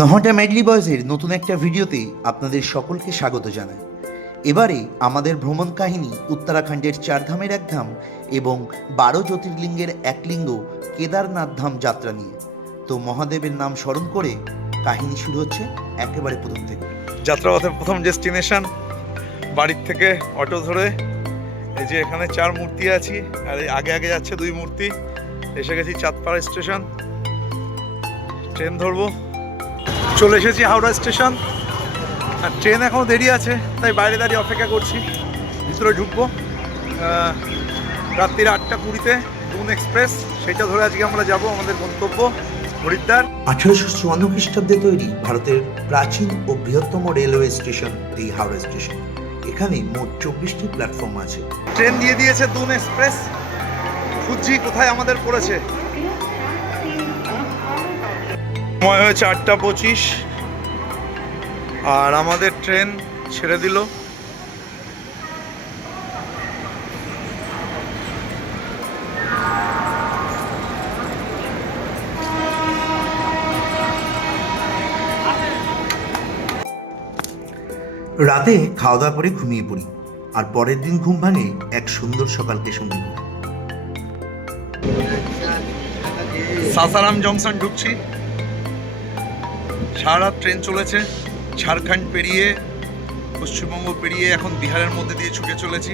Nohata madly বয়েজের নতুন একটা ভিডিওতে আপনাদের সকলকে স্বাগত জানাই। এবারে আমাদের ভ্রমণ কাহিনী উত্তরাখণ্ডের চারধামের এক ধাম এবং 12 জ্যোতির্লিঙ্গের এক লিঙ্গ কেদারনাথ ধাম যাত্রা নিয়ে। তো মহাদেবের নাম স্মরণ করে কাহিনী শুরু হচ্ছে একেবারে প্রথম থেকে। যাত্রাপথের প্রথম ডেস্টিনেশন বাড়ির থেকে অটো ধরে এই যে এখানে 4 মূর্তি আছি আর এই আগে আগে যাচ্ছে 2 মূর্তি। এসে গেছি চাঁদপাড়া স্টেশন, ট্রেন ধরবো। চলে এসেছি হাওড়া স্টেশন আর ট্রেন এখনও দেরি আছে, তাই বাইরে দাঁড়িয়ে অপেক্ষা করছি। ভিতরে ঢুকবো রাত্রির 8:20-তে দুন এক্সপ্রেস, সেটা ধরে আজকে আমরা যাব আমাদের গন্তব্য হরিদ্বার। 1854 খ্রিস্টাব্দে তৈরি ভারতের প্রাচীন ও বৃহত্তম রেলওয়ে স্টেশন এই হাওড়া স্টেশন। এখানে মোট 24টি প্ল্যাটফর্ম আছে। ট্রেন দিয়ে দিয়েছে দুন এক্সপ্রেস, খুঁজছি কোথায় আমাদের পড়েছে। সময় হয়েছে 8:25 আর আমাদের ট্রেন ছেড়ে দিল। রাতে খাওয়া দাওয়া করে ঘুমিয়ে পড়ি আর পরের দিন ঘুম ভাঙে এক সুন্দর সকালকে সঙ্গী করে। সাসারাম জংশন ঢুকছি। সারা রাত ট্রেন চলেছে, ঝাড়খণ্ড পেরিয়ে পশ্চিমবঙ্গ পেরিয়ে এখন বিহারের মধ্যে দিয়ে ছুটে চলেছি।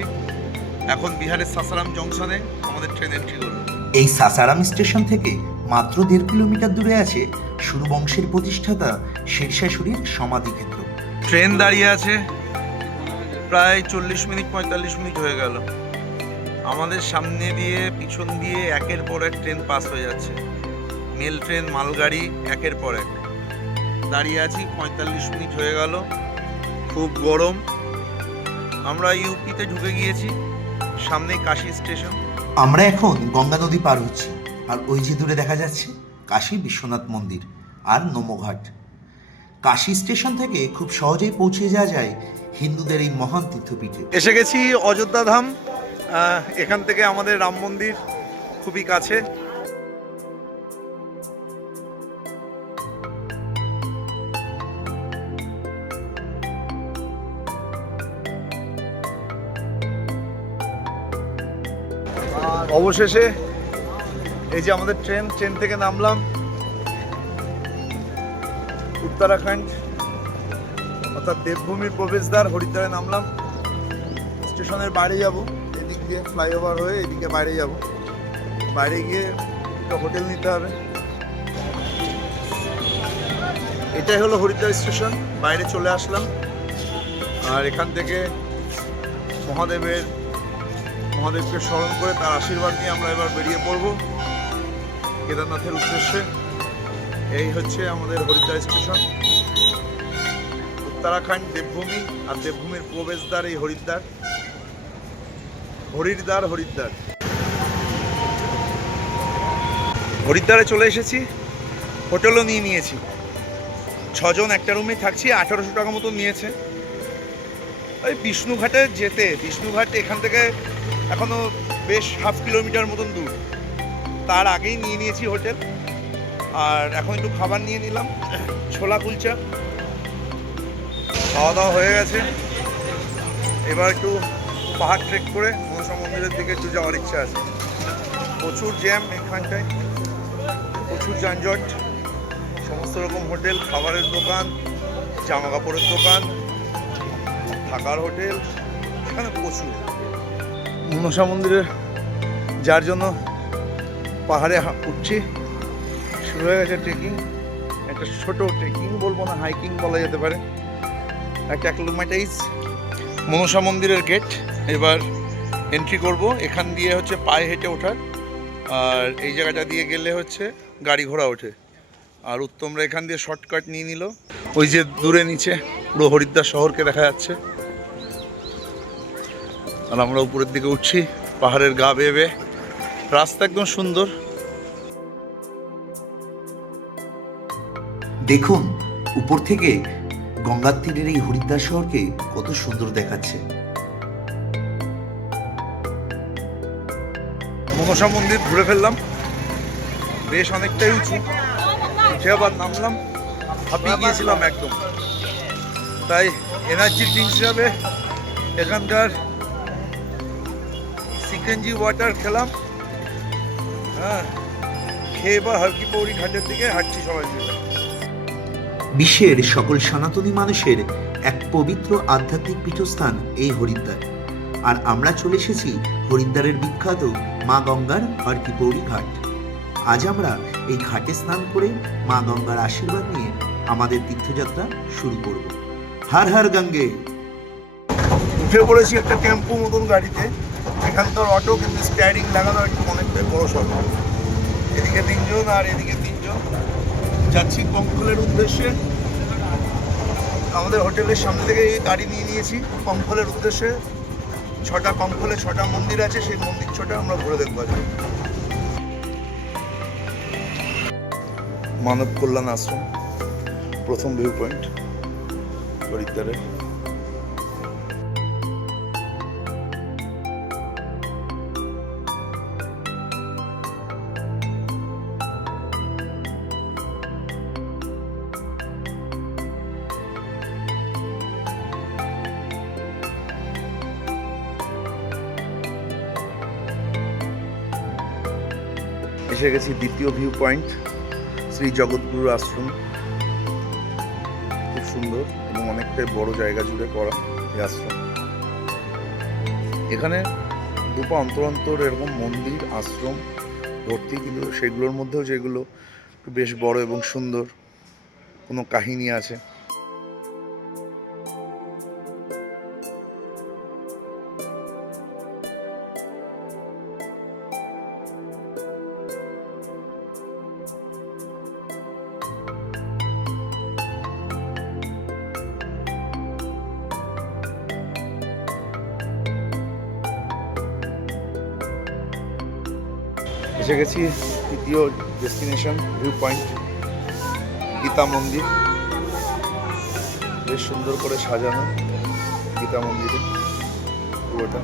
এখন বিহারের সাসারাম জংশনে আমাদের ট্রেন এন্ট্রি করবে। এই সাসারাম স্টেশন থেকে মাত্র 1.5 কিলোমিটার দূরে আছে সুরু বংশের প্রতিষ্ঠাতা শেরশাহ-সুরির সমাধিক্ষেত্র। ট্রেন দাঁড়িয়ে আছে প্রায় 40-45 মিনিট হয়ে গেল। আমাদের সামনে দিয়ে পিছন দিয়ে একের পর এক ট্রেন পাস হয়ে যাচ্ছে, মেল ট্রেন, মালগাড়ি একের পর এক। দাঁড়িয়ে আছি 45 মিনিট হয়ে গেল, খুব গরম। আমরা ইউপিতে ঢুকে গিয়েছি, সামনেই কাশী স্টেশন। আমরা এখন গঙ্গা নদী পার হচ্ছি আর ওই যে দূরে দেখা যাচ্ছে কাশী বিশ্বনাথ মন্দির আর নমোঘাট। কাশী স্টেশন থেকে খুব সহজেই পৌঁছে যাওয়া যায় হিন্দুদের এই মহান তীর্থপীঠে। এসে গেছি অযোধ্যা ধাম। এখান থেকে আমাদের রাম মন্দির খুবই কাছে। অবশেষে এই যে আমাদের ট্রেন থেকে নামলাম। উত্তরাখণ্ড অর্থাৎ দেবভূমির প্রবেশদ্বার হরিদ্বারে নামলাম। স্টেশনের বাইরে যাব, এদিক দিয়ে ফ্লাইওভার হয়ে এদিকে বাইরে যাব। বাইরে গিয়ে একটা হোটেল নিতে হবে। এটাই হলো হরিদ্বার স্টেশন। বাইরে চলে আসলাম আর এখান থেকে মহাদেবকে স্মরণ করে তার আশীর্বাদ নিয়ে আমরা এবার বেরিয়ে পড়ব কেদারনাথের উদ্দেশ্যে। এই হচ্ছে আমাদের হরিদ্বার স্টেশন। উত্তরাখণ্ড দেবভূমি আর দেবভূমির প্রবেশদ্বার এই হরিদ্বার। হরিদ্বারে চলে এসেছি, হোটেলও নিয়েছি। 6 জন একটা রুমে থাকছি। 1800 টাকা মতো নিয়েছে। ওই বিষ্ণুঘাটে যেতে, বিষ্ণুঘাট এখান থেকে এখনো বেশ 1/2 কিলোমিটার মতন দূর। তার আগেই নিয়েছি হোটেল। আর এখন একটু খাবার নিয়ে নিলাম, ছোলা কুলচা। খাওয়া দাওয়া হয়ে গেছে। এবার একটু পাহাড় ট্রেক করে মনসা মন্দিরের দিকে একটু যাওয়ার ইচ্ছা আছে। প্রচুর জ্যাম এখানটায়, প্রচুর যানজট। সমস্ত রকম হোটেল, খাবারের দোকান, জামা কাপড়ের দোকান, থাকার হোটেল এখানে প্রচুর। মনসা মন্দিরে যার জন্য পাহাড়ে উঠছি। শুরু হয়ে গেছে ট্রেকিং। একটা ছোট ট্রেকিং বলবো না, হাইকিং বলা যেতে পারে। একটা অ্যাক্লিমেটাইজ মনসা মন্দিরের গেট। এবার এন্ট্রি করব। এখান দিয়ে হচ্ছে পায়ে হেঁটে ওঠার, আর এই জায়গাটা দিয়ে গেলে হচ্ছে গাড়ি ঘোড়া ওঠে। আর উত্তমরা এখান দিয়ে শর্টকাট নিয়ে নিল। ওই যে দূরে নিচে পুরো হরিদ্বার শহরকে দেখা যাচ্ছে। আর আমরা উপরের দিকে উঠছি পাহাড়ের গা বেয়ে বেয়ে। রাস্তা একদম সুন্দর। দেখুন উপর থেকে গঙ্গার তীরের এই হরিদ্বার শহরকে কত সুন্দর দেখাচ্ছে। মনসা মন্দির ঘুরে ফেললাম, বেশ অনেকটাই উঁচু। উঠে আবার নামলাম। হাঁপিয়ে গিয়েছিলাম একদম। তাই এনার্জি ড্রিঙ্কস হিসাবে এখানকার সিকেঞ্জি ওয়াটার খেলাম। হ্যাঁ, খেয়ে এবার হালকি পৌরি ঘাটের দিকে হাঁটছি সবাই মিলে। বিশ্বের সকল সনাতনী মানুষের এক পবিত্র আধ্যাত্মিক পীঠস্থান এই হরিদ্বার। আর আমরা চলে এসেছি হরিদ্বারের বিখ্যাত মা গঙ্গার হরকি পৌরি ঘাট। আজ আমরা এই ঘাটে স্নান করে মা গঙ্গার আশীর্বাদ নিয়ে আমাদের তীর্থযাত্রা শুরু করব। হর হর গঙ্গে। উঠে পড়েছি একটা টেম্পো মতন গাড়িতে। এখানকার অটো কিন্তু স্টিয়ারিং লাগানো একটু অনেকটাই বড় সড়। এদিকে 3 জন আর এদিকে 3 জন যাচ্ছি কঙ্কলের উদ্দেশ্যে। আমাদের হোটেলের সামনে থেকে এই গাড়ি নিয়ে নিয়েছি কঙ্কলের উদ্দেশ্যে। 6টা কঙ্কলে 6টা মন্দির আছে, সেই মন্দির 6টা আমরা ঘুরে দেখবো আজকে। মানব কল্যাণ আশ্রম প্রথম ভিউ পয়েন্ট হরিদ্বারের। এসে গেছি দ্বিতীয় ভিউ পয়েন্ট, শ্রী জগৎগুরু আশ্রম। খুব সুন্দর এবং অনেকটাই বড় জায়গা জুড়ে করা এই আশ্রম। এখানে দুপা অন্তর অন্তর এরকম মন্দির আশ্রম ভর্তি, কিন্তু সেগুলোর মধ্যেও যেগুলো বেশ বড় এবং সুন্দর কোনো কাহিনী আছে। এসে গেছি তৃতীয় ডেস্টিনেশন ভিউ পয়েন্ট, গীতা মন্দির। বেশ সুন্দর করে সাজানো গীতা মন্দিরে, পুরোটা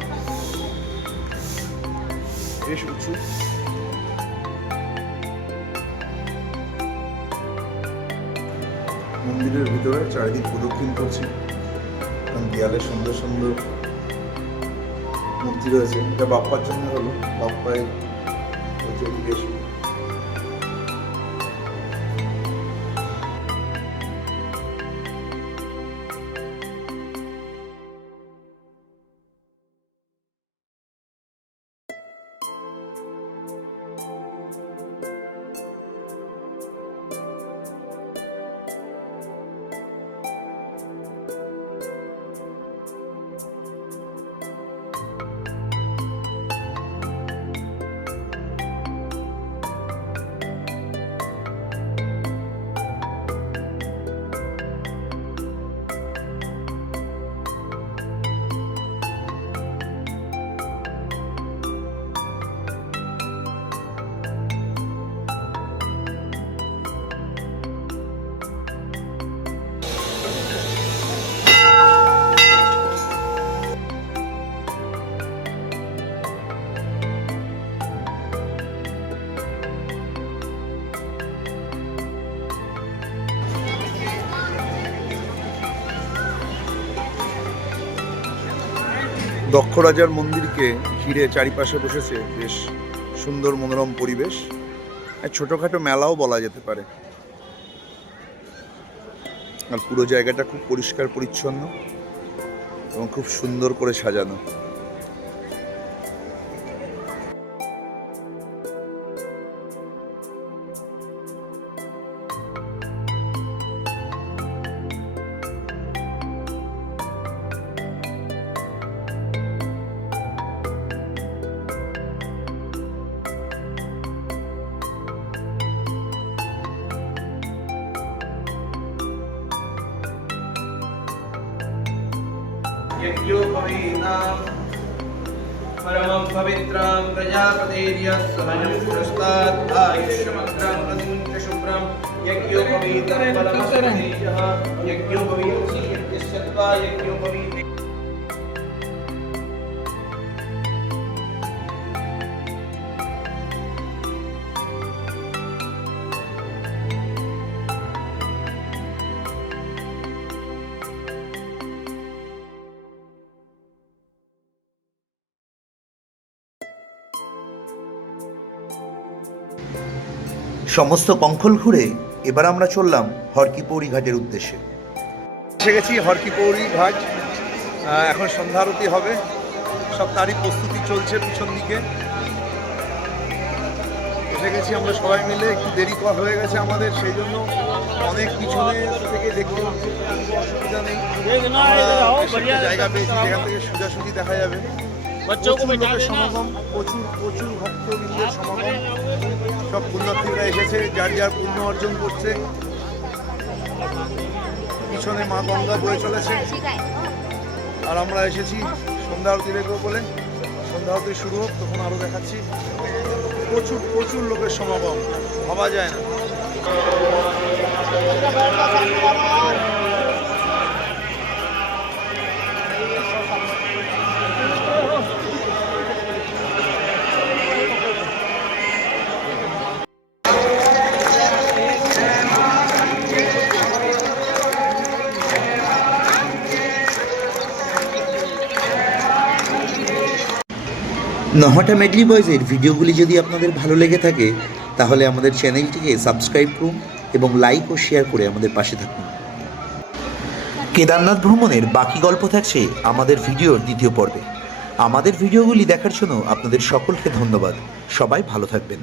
বেশ উঁচু। মন্দিরের ভিতরে চারিদিক প্রদক্ষিণ করছি, কারণ দেয়ালে সুন্দর সুন্দর মূর্তি রয়েছে। এটা বাপ্পার জন্য হলো, বাপ্পায় এদিকে এসে দক্ষ রাজার মন্দিরকে ঘিরে চারিপাশে বসেছে বেশ সুন্দর মনোরম পরিবেশ। ছোটোখাটো মেলাও বলা যেতে পারে। আর পুরো জায়গাটা খুব পরিষ্কার পরিচ্ছন্ন এবং খুব সুন্দর করে সাজানো। यज्ञोपवीतां परमं पवित्रां प्रजापतेर्यः स्वमनुष्ठस्तात् आयुष्यमग्रं प्रतिं च शुभ्रं यज्ञोपवीतं परमस्तेजः यज्ञोपवीतं यज्ञस्यत्वा यज्ञोपवीते সমস্ত কঙ্খল ঘুরে এবার আমরা চললাম হরকি পৌরি ঘাটের উদ্দেশ্যে। এসে গেছি হরকি পৌরি ঘাট। এখন সন্ধ্যা আরতি হবে, সব তারই প্রস্তুতি চলছে পিছন দিকে। এসে গেছি আমরা সবাই মিলে, একটু দেরি হয়ে গেছে আমাদের, সেই জন্য অনেক পিছনে থেকে দেখতে হচ্ছে, অসুবিধা নেই। আমরা জায়গা পেয়েছি যেখান থেকে সোজাসুজি দেখা যাবে। প্রচুর লোকের সমাগম, প্রচুর ভক্তবৃন্দের সমাগম। সব পুণ্যার্থীরা এসেছে, যার যার পুণ্য অর্জন করছে। পিছনে মা গঙ্গা বয়ে চলেছে, আর আমরা এসেছি সন্ধ্যা আরতি দেখবো বলে। সন্ধ্যা আরতি শুরু হোক, তখন আরও দেখাচ্ছি। প্রচুর লোকের সমাগম, ভাবা যায় না। নহটা মেডলি বয়েজের ভিডিওগুলি যদি আপনাদের ভালো লেগে থাকে তাহলে আমাদের চ্যানেলটিকে সাবস্ক্রাইব করুন এবং লাইক ও শেয়ার করে আমাদের পাশে থাকুন। কেদারনাথ ভ্রমণের বাকি গল্প থাকছে আমাদের ভিডিওর দ্বিতীয় পর্বে। আমাদের ভিডিওগুলি দেখার জন্য আপনাদের সকলকে ধন্যবাদ। সবাই ভালো থাকবেন।